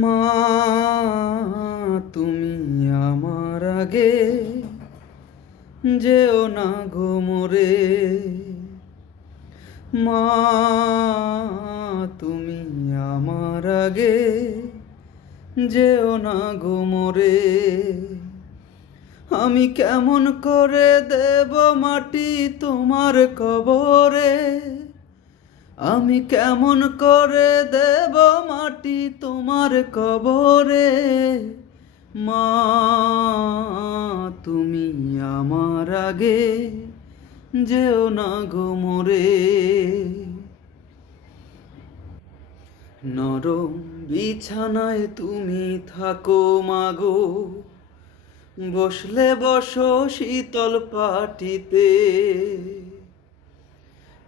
মা তুমি আমার আগে যেও না গো মোরে। মা তুমি আমার আগে যেও না গো মোরে। আমি কেমন করে দেব মাটি তোমার কবরে। আমি কেমন করে দেব মাটি তোমার কবরে। মা তুমি আমার আগে যেও না গো মোরে। নরম বিছানায় তুমি থাকো মাগো, বসলে বসো শীতল পাটিতে।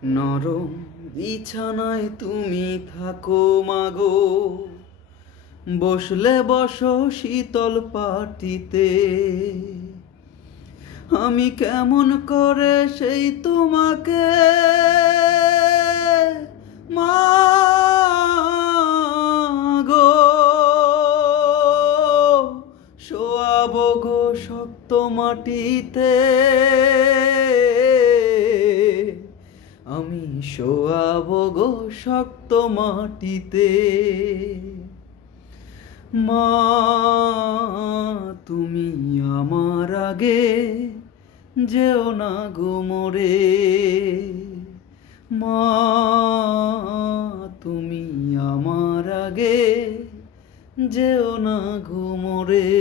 নরম বিছানায় তুমি থাকো মাগো, বসলে বসো শীতল পাটিতে। আমি কেমন করে সেই তোমাকে মাগো শোয়াবো গো শক্ত মাটিতে। আমি শোয়াবো গো শক্ত মাটিতে। মা তুমি আমার আগে যেও না গো মোরে। মা তুমি আমার আগে যেও না গো মোরে।